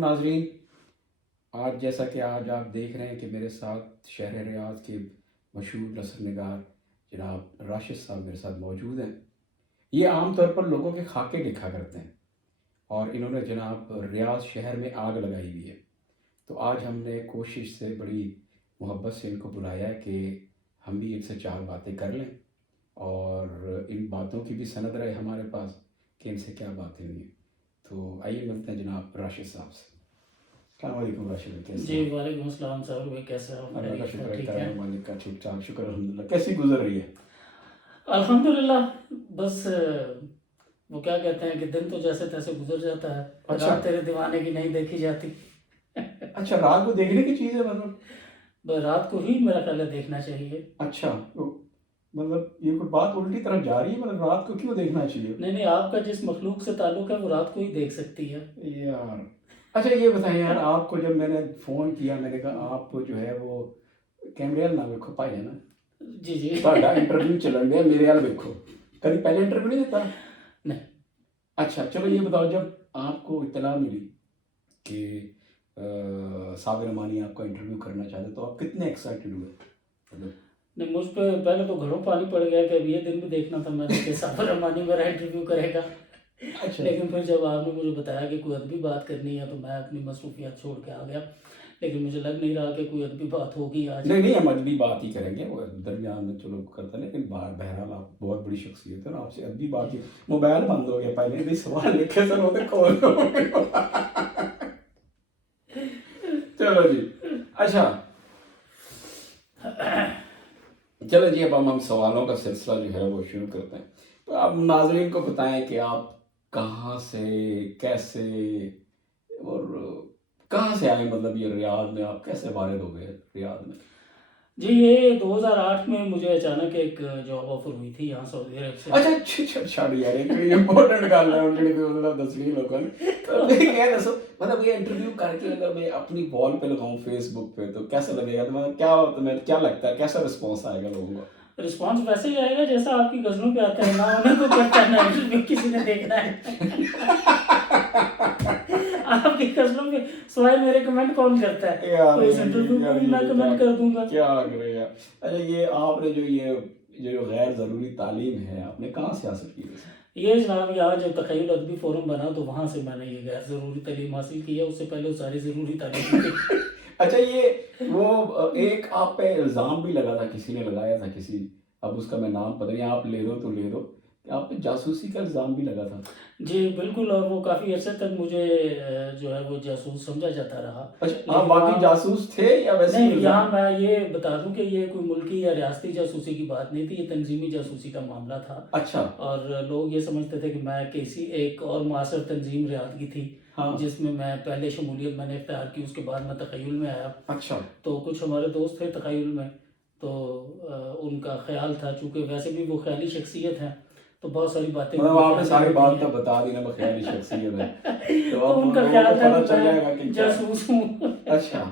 ناظرین، آج جیسا کہ آج آپ دیکھ رہے ہیں کہ میرے ساتھ شہر ریاض کے مشہور نثر نگار جناب راشد صاحب میرے ساتھ موجود ہیں۔ یہ عام طور پر لوگوں کے خاکے لکھا کرتے ہیں اور انہوں نے جناب ریاض شہر میں آگ لگائی ہوئی ہے۔ تو آج ہم نے کوشش سے بڑی محبت سے ان کو بلایا ہے کہ ہم بھی ان سے چار باتیں کر لیں اور ان باتوں کی بھی سند رہے ہمارے پاس کہ ان سے کیا باتیں ہوئی ہیں۔ تو آئیے ملتے ہیں جناب راشد صاحب سے۔ السلام علیکم راشد بھائی، کیسے جی ہیں؟ وعلیکم السلام صاحب بھائی، کیسے ہیں آپ؟ اللہ کا شکر ہے، ٹھیک ہے کرم مالک کا، ٹھیک ٹھاک، شکر الحمدللہ۔ کیسی گزر رہی ہے؟ الحمدللہ، بس وہ کیا کہتے ہیں کہ دن تو جیسے تیسے گزر جاتا ہے، اچھا رات تیرے دیوانے کی نہیں دیکھی جاتی۔ اچھا، رات کو دیکھنے کی چیز ہے مطلب؟ بس رات کو ہی میرا خیال ہے دیکھنا چاہیے۔ اچھا، تو مطلب یہ کوئی بات الٹی طرف جا رہی ہے، مطلب رات کو کیوں دیکھنا چاہیے؟ نہیں، آپ کا جس مخلوق سے تعلق ہے وہ رات کو ہی دیکھ سکتی ہے۔ یار اچھا یہ بتائیں یار، آپ کو جب میں نے فون کیا میں نے کہا آپ جو ہے وہ کیمرے نہ ویکھو پائے نا، جی جی تہاڈا انٹرویو چلن ڈیا، میرے وال ویکھو، کبھی پہلے انٹرویو نہیں دیتا؟ نہیں، اچھا چلو یہ بتاؤ، جب آپ کو اطلاع ملی کہ صابر امانی آپ کا انٹرویو کرنا چاہتے تو آپ کتنے ایکسائٹیڈ ہوئے؟ مطلب نہیں، مجھ پہ پہلے تو گھروں پانی پڑ گیا کہ اب یہ دن بھی دیکھنا تھا میں نے کہ صابر رحمانی میرا انٹرویو کرے گا۔ اچھا لیکن پھر جب آپ نے مجھے بتایا کہ کوئی ادبی بات کرنی ہے تو میں اپنی مصروفیات چھوڑ کے آ گیا، لیکن مجھے لگ نہیں رہا کہ کوئی ادبی بات ہوگی آج۔ نہیں ہم ادبی بات ہی کریں گے، وہ درمیان میں چلو کرتا ہے، لیکن بہرحال آپ بہت بڑی شخصیت ہے نا، آپ سے ادبی بات ہی۔ موبائل بند ہو گیا پہلے بھی سوال لکھے سر ہوتے کھول چلو جی اچھا چلو جی، اب ہم سوالوں کا سلسلہ جو ہے وہ شروع کرتے ہیں۔ تو آپ ناظرین کو بتائیں کہ آپ کہاں سے، کیسے اور کہاں سے آئے، مطلب یہ ریاض میں آپ کیسے وارد ہو گئے ریاض میں؟ جی، یہ 2008 میں مجھے اچانک ایک جاب آفر ہوئی تھی یہاں سعودی عرب سے۔ اچھا چھڑ یار، ایک امپورٹنٹ گل ہے انہوں نے مطلب دسنی لوگوں نے، تو یہ دسو مطلب یہ انٹرویو کر کے اگر میں اپنی وال پہ لگاؤں فیس بک پہ تو کیسا لگے گا؟ تو مطلب تمہیں کیا لگتا ہے کیسا رسپانس آئے گا لوگوں کا؟ رسپانس ویسے ہی آئے گا جیسا آپ کی غزلوں پہ آتا ہے، نہ انہیں کو کرتا ہے نہ انٹرویو کسی نے دیکھنا ہے۔ آپ کی غزلوں پہ سوائے میرے کمنٹ کون کرتا ہے؟ تو اس انٹرویو کو بھی میں کمنٹ کر دوں گا۔ کیا کرے گا؟ اچھا یہ آپ نے جو غیر ضروری تعلیم ہے آپ نے کہاں سے حاصل کی ہے؟ یہ جناب یہاں جو تخیل ادبی فورم بنا تو وہاں سے میں نے یہ غیر ضروری تعلیم حاصل کی ہے، اس سے پہلے وہ ساری ضروری تعلیم تھی۔ اچھا یہ وہ ایک آپ پہ الزام بھی لگا تھا، کسی نے لگایا تھا، کسی، اب اس کا میں نام پتہ نہیں، آپ لے دو تو لے دو، کہ آپ پہ جاسوسی کا الزام بھی لگا تھا۔ جی بالکل، اور وہ کافی عرصے تک مجھے جو ہے وہ جاسوس سمجھا جاتا رہا۔ اچھا آپ واقعی جاسوس تھے یا ویسے نہیں، یہاں میں یہ بتا دوں کہ یہ کوئی ملکی یا ریاستی جاسوسی کی بات نہیں تھی، یہ تنظیمی جاسوسی کا معاملہ تھا۔ اچھا اور لوگ یہ سمجھتے تھے کہ میں کسی ایک اور معاصر تنظیم ریاض کی تھی جس میں میں پہلے شمولیت میں نے اختیار کی، اس کے بعد میں تخیل میں آیا۔ اچھا تو کچھ ہمارے دوست تھے تخیل میں، تو ان کا خیال تھا چونکہ ویسے بھی وہ خیالی شخصیت ہیں تو بہت ساری باتیں مطلب آپ نے ساری بات تو بتا دی نا، میں خیالی شخصیت ہے تو ان کا خیال تھا پتہ چل جائے گا کہ کہ میں جاسوس ہوں۔ اچھا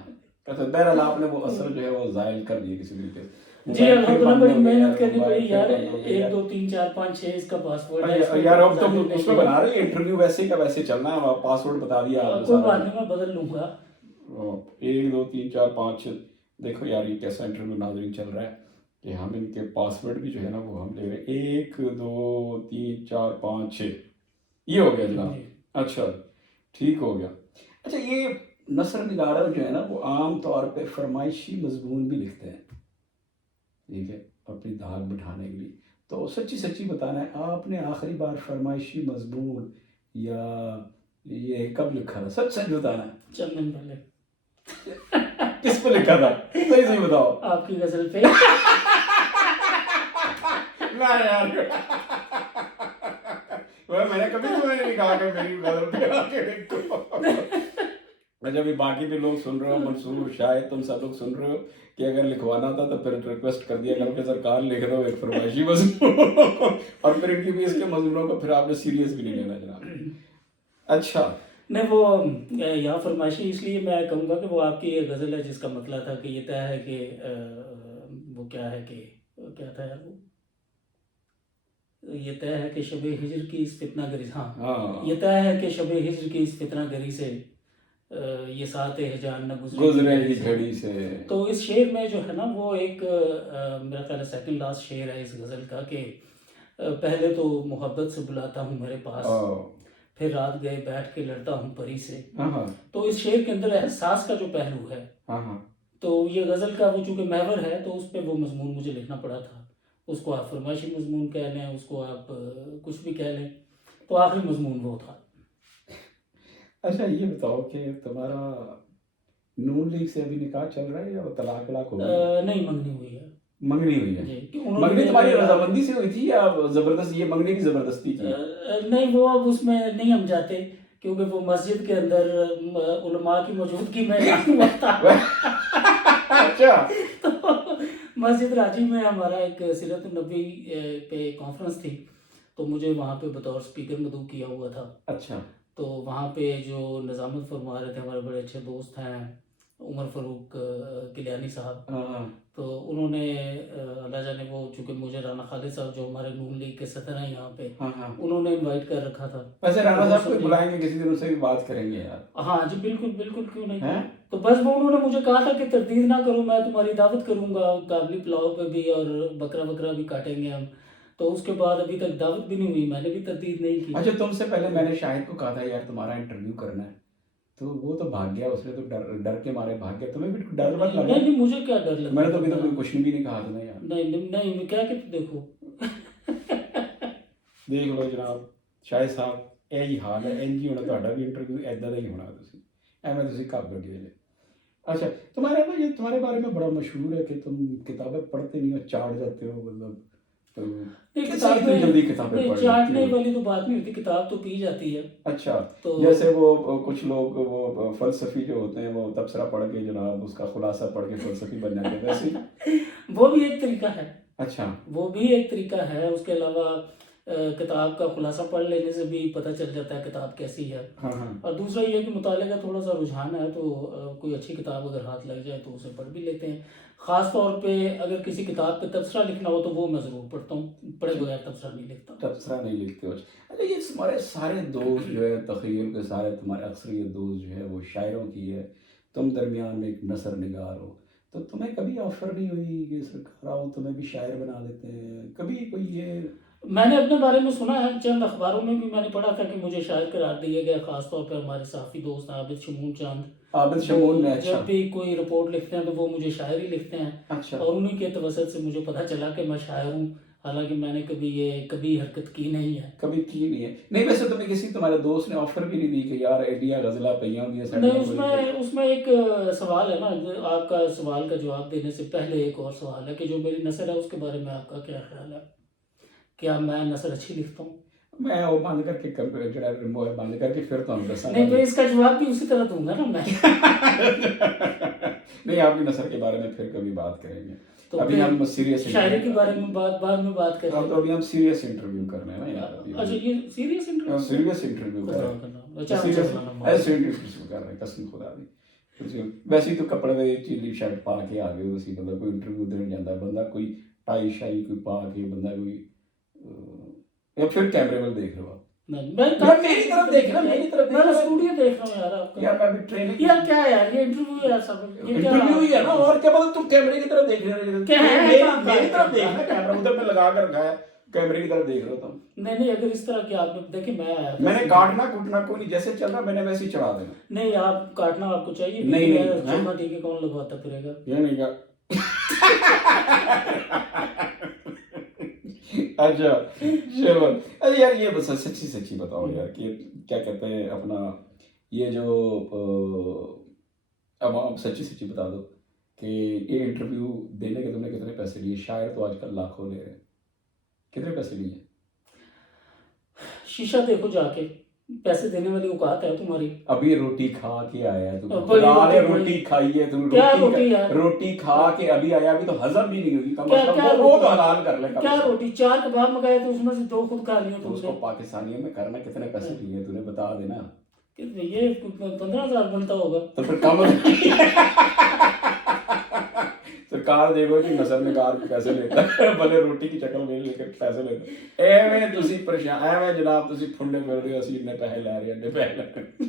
بہرحال آپ نے وہ اثر جو ہے وہ زائل کر دیے کسی طریقے سے۔ جی الحمدللہ، بڑی محنت کرنی پڑی یار، 1 2 3 4 5 6 اس کا پاسورڈ ہے یار اب تم اس میں بنا رہے انٹرویو ویسے کا ویسے چلنا ہے، پاسورڈ بتا دیا آپ نے، کوئی بات نہیں، میں بدل لوں گا۔ 1 2 3 4 5 دیکھو یار یہ کیسا انٹرویو ناظرین چل رہا ہے کہ ہم ان کے پاسورڈ بھی جو ہے نا وہ ہم لے رہے ہیں، 1 2 3 4 5 6 یہ ہو گیا جناب۔ اچھا ٹھیک ہو گیا۔ اچھا یہ نثر نگار جو ہے نا وہ عام طور پہ فرمائشی مضمون بھی لکھتے ہیں، ٹھیک ہے، اپنی دھاک بٹھانے کے لیے۔ تو سچی بتانا ہے، آپ نے آخری بار فرمائشی مضمون یا یہ کب لکھا تھا؟ سچ بتانا ہے، چند دن پہلے۔ کس پہ لکھا تھا؟ صحیح بتاؤ۔ آپ کی غزل پہ۔ میں نے کبھی تمہیں نہیں کہا کہ میری غزل پہ آ کے لکھو۔ اچھا بھی باقی بھی لوگ سن رہے ہو، منصور شاہد تم سب لوگ سن رہے ہو کہ اگر لکھوانا تھا تو پھر ریکویسٹ کر دیا کرو کہ سرکار لکھ دو ایک فرمائشی مضمون، اور پھر ان کی بھی اس کے مضمونوں کو پھر آپ نے سیریس بھی نہیں لینا جناب۔ اچھا نہیں، وہ یہاں فرمائشی اس لیے میں کہوں گا کہ وہ آپ کی یہ غزل ہے جس کا مطلب تھا کہ یہ طے ہے کہ وہ کیا ہے کہ کیا تھا یار، وہ یہ طے ہے کہ شب ہجر کی اس فتنہ گری، ہاں یہ طے ہے کہ شب ہجر کی اس فتنہ گری سے یہ ساتھ ہجان نہ گزرے ہی گھڑی سے. تو اس شعر میں جو ہے نا وہ ایک میرا خیال ہے سیکنڈ لاسٹ شعر ہے اس غزل کا کہ پہلے تو محبت سے بلاتا ہوں میرے پاس، پھر رات گئے بیٹھ کے لڑتا ہوں پری سے. تو اس شعر کے اندر احساس کا جو پہلو ہے، تو یہ غزل کا وہ چونکہ محور ہے تو اس پہ وہ مضمون مجھے لکھنا پڑا تھا. اس کو آپ فرمائشی مضمون کہہ لیں، اس کو آپ کچھ بھی کہہ لیں، تو آخری مضمون وہ تھا. اچھا یہ بتاؤ کہ تمہارا نون لیگ سے ابھی نکاح چل رہا ہے یا وہ طلاق ہو گیا؟ نہیں، منگنی ہوئی ہے. منگنی ہوئی ہے. جی. منگنی تمہاری رضامندی سے ہوئی تھی یا زبردست، یہ منگنے کی زبردستی کی؟ نہیں، وہ اب اس میں نہیں ہم جاتے کیونکہ وہ مسجد کے اندر علماء کی موجودگی میں اچھا. تو مسجد راجی میں ہمارا ایک سیرت النبی پہ کانفرنس تھی، تو مجھے وہاں پہ بطور اسپیکر مدعو کیا ہوا تھا. اچھا. تو وہاں پہ جو نظامت فرما رہے تھے ہمارے بڑے اچھے دوست ہیں عمر فاروق کلیانی صاحب، تو انہوں نے اللہ جانے وہ چونکہ مجھے رانا خالد صاحب جو ہمارے نون لیگ کے صدر ہیں یہاں پہ، انہوں نے انوائٹ کر رکھا تھا. ویسے رانا صاحب کو بلائیں گے کسی دن، اس سے بھی بات کریں گے یار. ہاں جی بالکل بالکل، کیوں نہیں. تو بس وہ انہوں نے مجھے کہا تھا کہ تردید نہ کرو، میں تمہاری دعوت کروں گا قابلی پلاؤ پہ بھی اور بکرا بھی کاٹیں گے ہم. تو اس کے بعد ابھی تک دعوت بھی نہیں ہوئی، میں نے بھی تردید نہیں کی. اچھا تم سے پہلے میں نے شاہد کو کہا تھا یار تمہارا انٹرویو کرنا ہے، تو وہ تو بھاگ گیا، اس نے تو ڈر کے مارے بھاگ گیا. تمہیں بھی ڈر مت لگا؟ نہیں، مجھے کیا ڈر لگا، میں نے تو ابھی تک کچھ بھی نہیں کہا تمہیں یار. نہیں کیا کہ دیکھو دیکھ لو جناب شاہد صاحب یہی حال ہے. این جی ہونا تہاڈا بھی انٹرویو ایدا دا ہی ہونا، تسی ایویں تسی کب گڈی ویلے. اچھا تمہارے بارے میں بڑا مشہور ہے کہ تم کتابیں پڑھتے نہیں ہو، چاٹ جاتے ہو. مطلب چاٹنے والی تو بات نہیں ہوتی، کتاب تو پی جاتی ہے. اچھا جیسے وہ کچھ لوگ وہ فلسفی جو ہوتے ہیں وہ تبصرہ پڑھ کے جناب اس کا خلاصہ پڑھ کے فلسفی بن جاتے ہیں، ویسے وہ بھی ایک طریقہ ہے. اچھا وہ بھی ایک طریقہ ہے. اس کے علاوہ کتاب کا خلاصہ پڑھ لینے سے بھی پتہ چل جاتا ہے کتاب کیسی ہے. اور دوسرا یہ کہ مطالعے کا تھوڑا سا رجحان ہے تو کوئی اچھی کتاب اگر ہاتھ لگ جائے تو اسے پڑھ بھی لیتے ہیں. خاص طور پہ اگر کسی کتاب پہ تبصرہ لکھنا ہو تو وہ میں ضرور پڑھتا ہوں، پڑھے بغیر تبصرہ نہیں لکھتا. تبصرہ نہیں لکھتے ہو. اچھا یہ تمہارے سارے دوست جو ہے تخیل کے سارے تمہارے اکثریت دوست جو ہے وہ شاعروں کی ہے، تم درمیان میں ایک نثر نگار ہو، تو تمہیں کبھی آفر نہیں ہوئی کہ سرکار آؤ تمہیں بھی شاعر بنا دیتے ہیں؟ کبھی کوئی یہ میں نے اپنے بارے میں سنا ہے، چند اخباروں میں بھی میں نے پڑھا تھا کہ مجھے شاعر قرار دیا گیا. خاص طور پہ ہمارے صحافی دوست عابد شمون چاند، عابد شمون نے جب بھی کوئی رپورٹ لکھتے ہیں تو وہ مجھے شاعری لکھتے ہیں. اچھا. اور انہیں کے توسط سے مجھے پتہ چلا کہ میں شاعر ہوں، حالانکہ میں نے کبھی حرکت کی نہیں ہے. کبھی کی نہیں ہے. نہیں ویسے تمہیں کسی تمہارے دوست نے آفر بھی نہیں دی کہ یار ایڈیا غزلہ پہیاں بھی ہے؟ نہیں، اس میں ایک سوال ہے نا، آپ کا سوال کا جواب دینے سے پہلے ایک اور سوال ہے کہ جو میری نثر ہے اس کے بارے میں آپ کا کیا خیال ہے؟ کیا میں نثر اچھی لکھتا ہوں؟ میں وہ بند کر کے جڑا ریموٹ بند کر کے پھر تمہیں دساں. نہیں میں اس کا جواب بھی اسی طرح دوں گا نا میں. نہیں آپ کی نثر کے بارے میں پھر کبھی بات کریں گے. ابھی ہم سیریس شاعری کے بارے میں بعد میں بات کریں گے. تو ابھی ہم سیریس انٹرویو کر رہے ہیں نا یار. اچھا یہ سیریس انٹرویو کر رہے ہیں قسم خدا دی. ویسے تو کپڑے چیلی شرٹ پا کے آ گئے اسی مطلب کوئی انٹرویو دین جاتا ہے بندہ کوئی ٹائی شائی کوئی پا کے بندہ کوئی یا پھر کیمرے میں دیکھ رہا. میری طرف دیکھنا، میری طرف میں اسٹوڈیو دیکھ رہا ہوں یار. آپ کا یار میں بھی ٹریننگ یار کیا ہے یار یہ انٹرویو ہے سب انٹرویو ہی ہے نا. اور کیا مطلب تم کیمرے کی طرف دیکھ رہے ہو؟ کیا ہے میری طرف دیکھنا، کیمرہ ادھر میں لگا کر رکھا ہے، کیمرے کی طرف دیکھ رہا تم. نہیں اگر اس طرح کی آپ دیکھیں میں نے کاٹنا کوٹنا کوئی نہیں، جیسے چل رہا میں نے ویسے ہی چڑھا دینا. نہیں آپ کاٹنا آپ کو چاہیے نہیں ٹھیک ہے کون لگواتا پھرے گا یہ نہیں کہا. اچھا چلو یار یہ بس سچی بتاؤ یار کہ کیا کہتے ہیں اپنا یہ جو اب آپ سچی بتا دو کہ یہ انٹرویو دینے کے تم نے کتنے پیسے لیے؟ شاعر تو آج کل لاکھوں لے رہے ہیں، کتنے پیسے لیے؟ شیشہ دیکھو جا کے، پیسے دینے والی اوقات ہے تمہاری؟ ابھی روٹی کھا کے آیا ہے تم، خدا نے روٹی کھائی ہے تم، روٹی کھا کے ابھی آیا، ابھی تو ہضم بھی نہیں ہوئی. کم از کم وہ تو حلال کر لے. کیا روٹی 4 کباب منگائے تو اس میں سے 2 خود کھا لیے تم. اس کو پاکستانیوں میں کرنا کتنے پیسے لیے تم نے بتا دینا. یہ 15,000 بنتا ہوگا. تو پھر کم سرکار دیکھو جی نثر نگار کے پیسے لیتا ہے، بھلے روٹی کی شکل میں لے کے پیسے لیتا ہے. ایویں تسی پریشان، ایویں جناب تسی پھنڈے پھر رہے ہو، اسی اتنے پیسے لے رہے ہیں.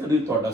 ਕਦੇ ਤੁਹਾਡਾ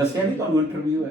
ਦੱਸਿਆ ਨਹੀਂ ਤੁਹਾਨੂੰ ਇੰਟਰਵਿਊ ਹੈ?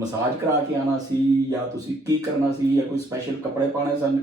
ਮਸਾਜ ਕਰਾ ਕੇ ਆਣਾ ਸੀ, ਜਾਂ ਤੁਸੀਂ ਕੀ ਕਰਨਾ ਸੀ, ਜਾਂ ਕੋਈ ਸਪੈਸ਼ਲ ਕੱਪੜੇ ਪਾਣੇ ਸਨ,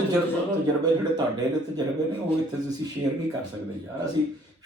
ਤਜਰਬੇ ਜਿਹੜੇ ਤੁਹਾਡੇ ਨੇ ਤਜਰਬੇ ਨੇ ਉਹ ਇੱਥੇ ਅਸੀਂ ਸ਼ੇਅਰ ਨਹੀਂ ਕਰ ਸਕਦੇ ਯਾਰ, ਅਸੀਂ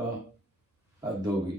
ਹਾਂ ਹੱਦ ਹੋ ਗਈ।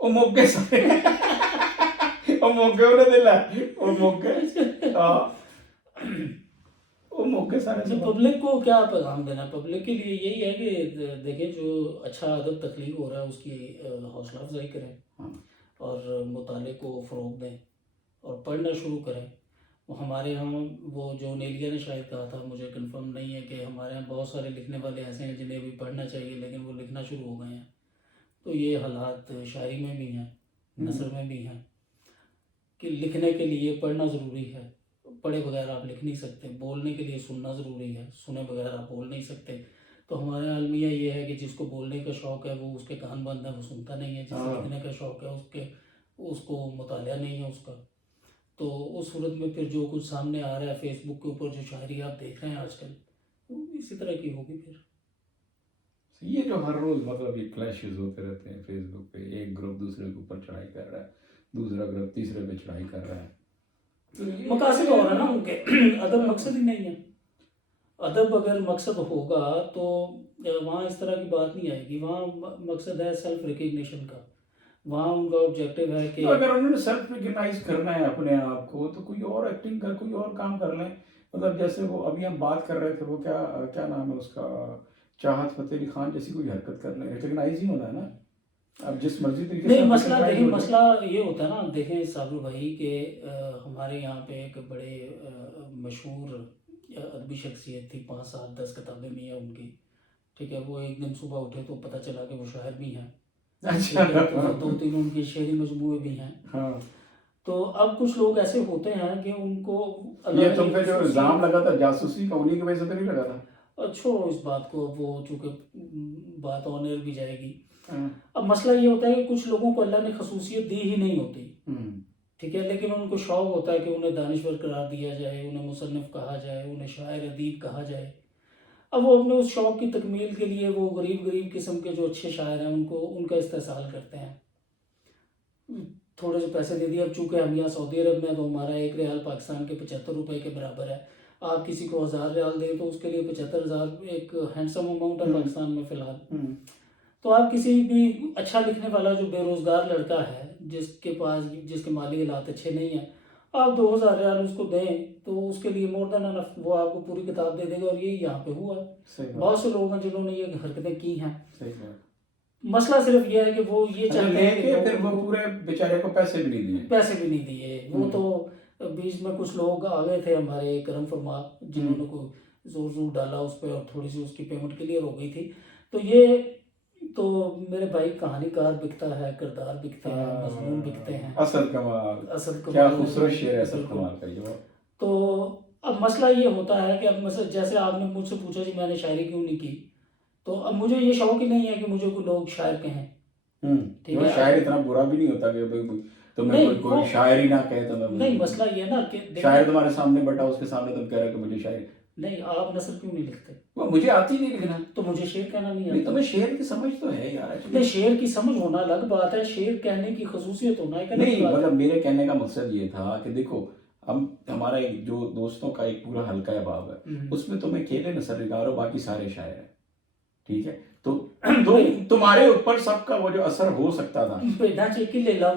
ਉਹ ਮੌਕੇ ਸਾਰੇ ਉਹ ਮੌਕੇ ਉਹਨੇ ਦੇ ਲੈ, ਉਹ ਮੌਕੇ ਹਾਂ وہ موقع سارے پبلک کو کیا پیغام دینا؟ پبلک کے لیے یہی ہے کہ دیکھیں جو اچھا ادب تخلیق ہو رہا ہے اس کی حوصلہ افزائی کریں اور مطالعے کو فروغ دیں اور پڑھنا شروع کریں. ہمارے یہاں وہ جو نیلیا نے شاید کہا تھا، مجھے کنفرم نہیں ہے، کہ ہمارے یہاں بہت سارے لکھنے والے ایسے ہیں جنہیں بھی پڑھنا چاہیے لیکن وہ لکھنا شروع ہو گئے ہیں. تو یہ حالات شاعری میں بھی ہیں، نثر میں بھی ہیں، کہ لکھنے کے لیے پڑھنا ضروری ہے. پڑھے بغیر آپ لکھ نہیں سکتے. بولنے کے لیے سننا ضروری ہے، سنے بغیر آپ بول نہیں سکتے. تو ہمارے عالمیہ یہ ہے کہ جس کو بولنے کا شوق ہے وہ اس کے کان بند ہے، وہ سنتا نہیں ہے. جسے لکھنے کا شوق ہے اس کو مطالعہ نہیں ہے اس کا. تو اس صورت میں پھر جو کچھ سامنے آ رہا ہے فیس بک کے اوپر، جو شاعری آپ دیکھ رہے ہیں آج کل، وہ اسی طرح کی ہوگی. پھر یہ جو ہر روز مطلب یہ کلیشز ہوتے رہتے ہیں فیس بک پہ، ایک گروپ دوسرے کے اوپر چڑھائی کر رہا ہے، دوسرا گروپ تیسرے پہ چڑھائی کر رہا ہے. مقاصد ہو رہا ہے نا ان کے. ادب مقصد ہی نہیں ہے. ادب اگر مقصد ہوگا تو وہاں اس طرح کی بات نہیں آئے گی. وہاں مقصد ہے سیلف ریکگنیشن کا. وہاں ان کا آبجیکٹیو ہے کہ اگر انہوں نے سیلف ریکگنائز کرنا ہے اپنے آپ کو تو کوئی اور ایکٹنگ کر، کوئی اور کام کر لیں. مطلب جیسے وہ ابھی ہم بات کر رہے تھے، وہ کیا نام ہے اس کا، چاہت فتح علی خان جیسی کوئی حرکت کر لیں. ریکگنائز ہی ہونا ہے نا. اب جس مرضی طریقے نہیں، مسئلہ یہ ہوتا ہے نا. دیکھیں صابر بھائی کہ ہمارے یہاں پہ ایک بڑے مشہور ادبی شخصیت تھی، 5 7 10 کتابیں بھی ہیں ان کی. ٹھیک ہے، وہ ایک دن صبح اٹھے تو پتہ چلا کہ وہ شاعر بھی ہیں. اچھا، 2 3 ان کے شعری مجموعے بھی ہیں. تو اب کچھ لوگ ایسے ہوتے ہیں کہ ان کو یہ تم پہ جو الزام لگا تھا جاسوسی کا، انہی کی وجہ سے تو نہیں لگا تھا؟ چھوڑو اس بات کو، وہ چونکہ بات آن ایئر بھی جائے گی. اب مسئلہ یہ ہوتا ہے کہ کچھ لوگوں کو اللہ نے خصوصیت دی ہی نہیں ہوتی. ٹھیک ہے، لیکن ان کو شوق ہوتا ہے کہ انہیں دانشور قرار دیا جائے، انہیں مصنف کہا جائے، انہیں شاعر ادیب کہا جائے. اب وہ اپنے اس شوق کی تکمیل کے لیے وہ غریب قسم کے جو اچھے شاعر ہیں ان کا استحصال کرتے ہیں. تھوڑے سے پیسے دے دیے. اب چونکہ ہم یہاں سعودی عرب میں تو ہمارا 1 ریال پاکستان کے 75 روپے کے برابر ہے. آپ کسی کو 1000 ریال دیں تو اس کے لیے 75,000 ایک ہینڈسم اماؤنٹ ہے پاکستان میں فی الحال. تو آپ کسی بھی اچھا لکھنے والا جو بے روزگار لڑکا ہے، جس کے مالی حالات اچھے نہیں ہیں، آپ 2000 ریال اس کو دیں تو اس کے لیے مور دین انف. وہ آپ کو پوری کتاب دے دے گا. اور یہی یہاں پہ ہوا ہے. بہت سے لوگ ہیں جنہوں نے یہ حرکتیں کی ہیں. مسئلہ صرف یہ ہے کہ وہ یہ چاہتے ہیں کہ پھر وہ پورے بیچارے کو پیسے بھی نہیں دیے. وہ تو بیچ میں کچھ لوگ آ گئے تھے ہمارے کرم فرما، جنہوں نے کوئی زور ڈالا اس پہ اور تھوڑی سی اس کی پیمنٹ کلیئر ہو گئی تھی. تو میرے بھائی کہانی کار بکتا ہے، کردار بکتے ہیں، مضمون بکتے ہیں. اصل کمال، کیا خوبصورت شعر ہے اصل کمال کا یہ. تو اب مسئلہ یہ ہوتا ہے کہ اب مثلا جیسے آپ نے مجھ سے پوچھا جی میں نے شاعری کیوں نہیں کی، تو اب مجھے یہ شوق ہی نہیں ہے کہ مجھے کوئی لوگ شاعر کہیں. شاعر اتنا برا بھی نہیں ہوتا کہ تمہیں کوئی شاعر ہی نہ کہے. تو نہیں، مسئلہ یہ ہے نا کہ شاعر تمہارے سامنے بیٹھا، اس کے سامنے تم کہہ رہے کہ مجھے شاعر نہیں. آپ نثر کیوں نہیں لکھتے؟ وہ مجھے آتی نہیں لکھنا. تو مجھے شعر کہنا نہیں آتا. تمہیں شعر کی سمجھ تو ہے یار. نہیں، شعر کی سمجھ ہونا الگ بات ہے، شعر کہنے کی خصوصیت ہونا ایک الگ بات ہے. نہیں، مطلب میرے کہنے کا مقصد یہ تھا کہ دیکھو ہمارا ایک جو دوستوں کا ایک پورا حلقہ ہے باب ہے، اس میں تمہیں اکیلے نثر نگار اور باقی سارے شاعر ہیں. ٹھیک ہے، تو تمہارے اوپر سب کا وہ جو اثر ہو سکتا تھا. ایک ہی لیلا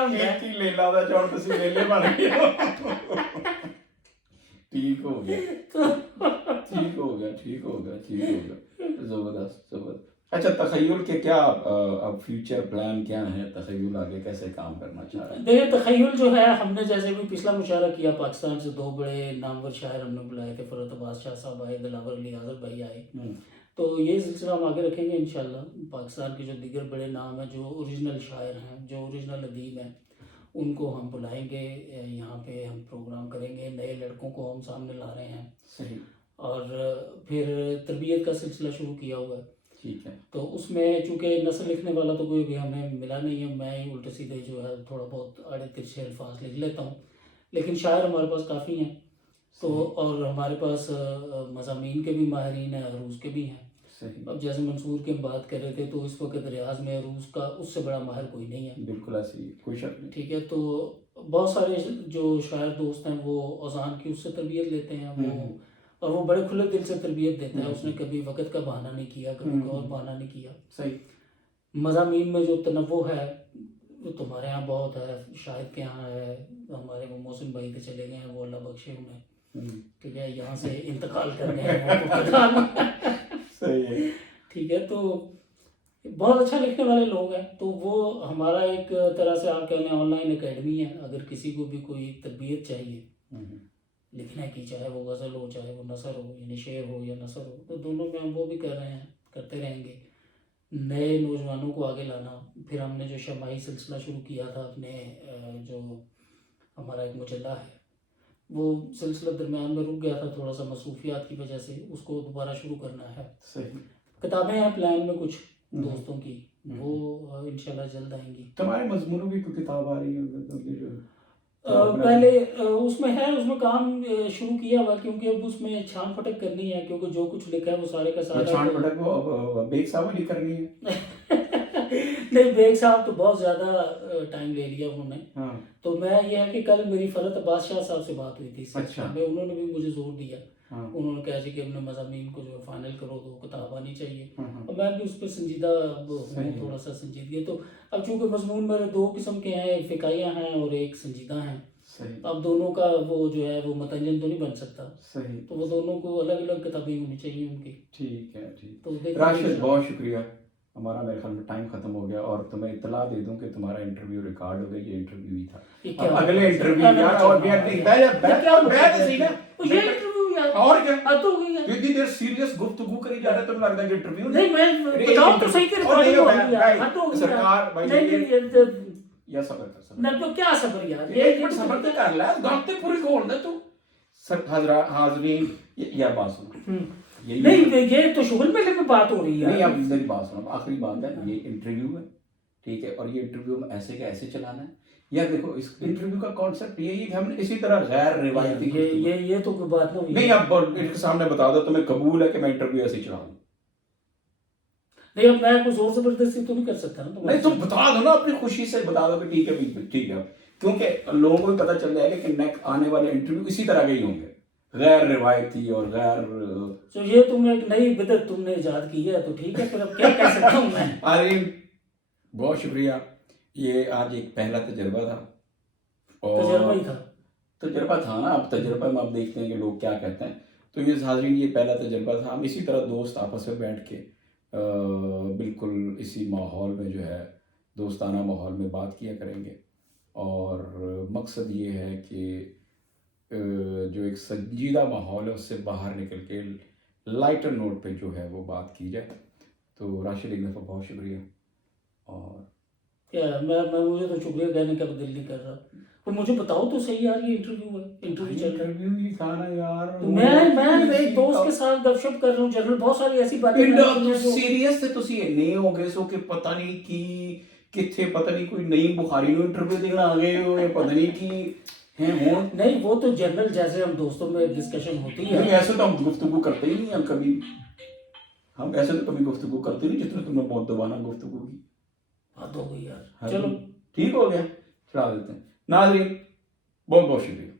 ہوں ٹھیک ہو گیا. زبردست. اچھا، تخیل کے کیا اب فیوچر پلان کیا ہے؟ تخیل آگے کیسے کام کرنا چاہ رہا ہے؟ دیکھیں تخیل جو ہے، ہم نے جیسے بھی پچھلا مشاعرہ کیا، پاکستان سے 2 بڑے نامور شاعر ہم نے بلائے تھے. فرحت عباس شاہ صاحب آئے، دلاور علی آذر بھائی آئے. تو یہ سلسلہ ہم آگے رکھیں گے انشاءاللہ. پاکستان کے جو دیگر بڑے نام ہیں، جو اوریجنل شاعر ہیں، جو اوریجنل ادیب ہیں، ان کو ہم بلائیں گے. یہاں پہ ہم پروگرام کریں گے. نئے لڑکوں کو ہم سامنے لا رہے ہیں. صحیح. اور پھر تربیت کا سلسلہ شروع کیا ہوا ہے. ٹھیک ہے. تو اس میں چونکہ نثر لکھنے والا تو کوئی بھی ہمیں ملا نہیں ہے. میں ہی الٹے سیدھے جو ہے تھوڑا بہت آڑے ترچھے الفاظ لکھ لیتا ہوں، لیکن شاعر ہمارے پاس کافی ہیں. تو اور ہمارے پاس مضامین کے بھی ماہرین ہیں، عروض کے بھی ہیں. اب جیسے منصور کی ہم بات کر رہے تھے، تو اس وقت ریاض میں عروض کا اس سے بڑا ماہر کوئی نہیں ہے. بالکل ایسی کوئی شک نہیں. ٹھیک ہے، تو بہت سارے جو شاعر دوست ہیں وہ اوزان کی اس سے تربیت لیتے ہیں. اور وہ بڑے کھلے دل سے تربیت دیتا ہے. اس نے کبھی وقت کا بہانہ نہیں کیا، کبھی اور بہانہ نہیں کیا. صحیح. مضامین میں جو تنوع ہے وہ تمہارے یہاں بہت ہے، شاہد کے یہاں ہے، ہمارے وہ محسن بھائی کے چلے گئے ہیں، وہ اللہ بخشے انہیں، ٹھیک ہے، یہاں سے انتقال کر گئے ہیں وہ پتہ نہیں۔ صحیح ہے، ٹھیک ہے، تو بہت اچھا لکھنے والے لوگ ہیں، تو وہ ہمارا ایک طرح سے آپ کہہ لیں آن لائن اکیڈمی ہے، اگر کسی کو بھی کوئی تربیت چاہیے لکھنے کی، چاہے وہ غزل ہو، چاہے وہ نثر ہو، یعنی شعر ہو یا نثر ہو، تو دونوں میں ہم وہ بھی کر رہے ہیں، کرتے رہیں گے، نئے نوجوانوں کو آگے لانا۔ پھر ہم نے جو شمعی سلسلہ شروع کیا تھا اپنے جو ہمارا ایک مجلہ ہے، وہ سلسلہ درمیان میں رک گیا تھا تھوڑا سا مصروفیات کی وجہ سے، اس کو دوبارہ شروع کرنا ہے۔ صحیح۔ کتابیں ہیں پلان میں کچھ دوستوں کی، وہ انشاءاللہ جلد آئیں گی۔ تمہارے مضمونوں کی کوئی کتاب آ رہی ہے؟ پہلے اس میں ہے، اس میں کام شروع کیا ہوا، کیونکہ اب اس میں چھان پھٹک کرنی ہے، کیونکہ جو کچھ لکھا ہے وہ سارے کا سارا چھان پھٹک وہ بیگ صاحب والی کرنی ہے؟ نہیں، بیگ صاحب تو بہت زیادہ ٹائم لے لیا انہوں نے، تو میں یہ ہے کہ کل میری فرحت عباس شاہ صاحب سے بات ہوئی تھی اس سلسلے میں، انہوں نے بھی مجھے زور دیا، انہوں نے کہا کہ اپنے مضامین کو جو فائنل کرو تو کتاب آنی چاہیے، اور میں بھی اس پہ سنجیدہ ہوں، تھوڑا سا سنجیدگی، تو اب چونکہ مضمون میرے دو قسم کے ہیں، ایک فقاہیہ ہیں اور ایک سنجیدہ ہیں، اب دونوں کا وہ جو ہے وہ متنجن تو نہیں بن سکتا، تو وہ دونوں کو الگ الگ کتابیں ہونی چاہیے ان کی۔ ٹھیک ہے، ٹھیک۔ تو راشد بہت شکریہ، ہمارا میرے خیال میں ٹائم ختم ہو گیا، اور تمہیں اطلاع دے دوں کہ تمہارا انٹرویو ریکارڈ ہو گیا، یہ انٹرویو ہی تھا، اب اگلے انٹرویو یار اور بھی اور کیا اتنی دیر سیریس گفتگو کری جا رہا ہے، تمہیں لگتا ہے کہ انٹرویو نہیں، میں بتاؤں تو صحیح کہ سرکار بھائی یا صبر کر، صبر میں تو کیا صبر یار، ایک منٹ صبر تو کر لے، گالتے پوری کھول دے تو۔ سر حضرات حاضرین، یا بات سنو، نہیں یہ تو شغل میلے میں بات ہو رہی ہے، نہیں اب میری بات سنو، آخری بات ہے، یہ انٹرویو ہے، ٹھیک ہے، اور یہ انٹرویو میں ایسے کہ ایسے چلانا ہے، یا دیکھو اس انٹرویو کا کانسیپٹ یہی ہے کہ ہم نے اسی طرح غیر روایتی یہ تو کوئی بات نہیں، اب ان کے سامنے بتا دو تمہیں قبول ہے کہ میں انٹرویو ایسے چلا دوں؟ نہیں، اب میں کوئی زور زبردستی تو نہیں کر سکتا نا، نہیں تم بتا دو نا، اپنی خوشی سے بتا دو کہ ٹھیک ہے ٹھیک ہے، کیونکہ لوگوں کو بھی پتہ چل جائے گا کہ نیکسٹ آنے والے انٹرویو اسی طرح کے ہی ہوں گے، غیر روایتی اور غیر، تو یہ تم نے ایک نئی بدعت تم نے ایجاد کی ہے، تو ٹھیک ہے، پھر اب کیا کہہ سکتا ہوں میں۔ آرین بہت شکریہ، یہ آج ایک پہلا تجربہ تھا، تجربہ ہی تھا، تجربہ تھا نا، اب تجربہ میں اب دیکھتے ہیں کہ لوگ کیا کہتے ہیں، تو یہ حاضرین یہ پہلا تجربہ تھا، ہم اسی طرح دوست آپس میں بیٹھ کے بالکل اسی ماحول میں جو ہے دوستانہ ماحول میں بات کیا کریں گے، اور مقصد یہ ہے کہ جو ایک سنجیدہ ماحول ہے اس سے باہر نکل کے لائٹر نوٹ پہ جو ہے وہ بات کی جائے۔ تو راشد ایک دفعہ بہت شکریہ، اور کیا میں مجھے تو شکریہ کہنے کا دل نہیں کر رہا، تو مجھے بتاؤ تو صحیح یار، یہ انٹرویو ہے، انٹرویو چل رہا ہے، انٹرویو ہی تھا نا یار، میں ایک دوست کے ساتھ گپ شپ کر رہا ہوں، جنرل بہت ساری ایسی باتیں سیریس سے تسی نہیں ہو گئے سو کہ پتہ نہیں کی کتھے، پتہ نہیں کوئی نئی بخاری نو انٹرویو دینا آ گئے ہو، یا پتہ نہیں کی ہیں ہون، نہیں وہ تو جنرل جیسے ہم دوستوں میں ڈسکشن ہوتی ہے، نہیں ایسے تو ہم گفتگو کرتے ہی نہیں، ہم کبھی، ہم ایسے تو کبھی گفتگو کرتے نہیں جتنا تم نے بہت دبانا گفتگو کی، بات ہو گئی یار، چلو ٹھیک ہو گیا، چلا دیتے ہیں۔ ناظرین بہت بہت شکریہ۔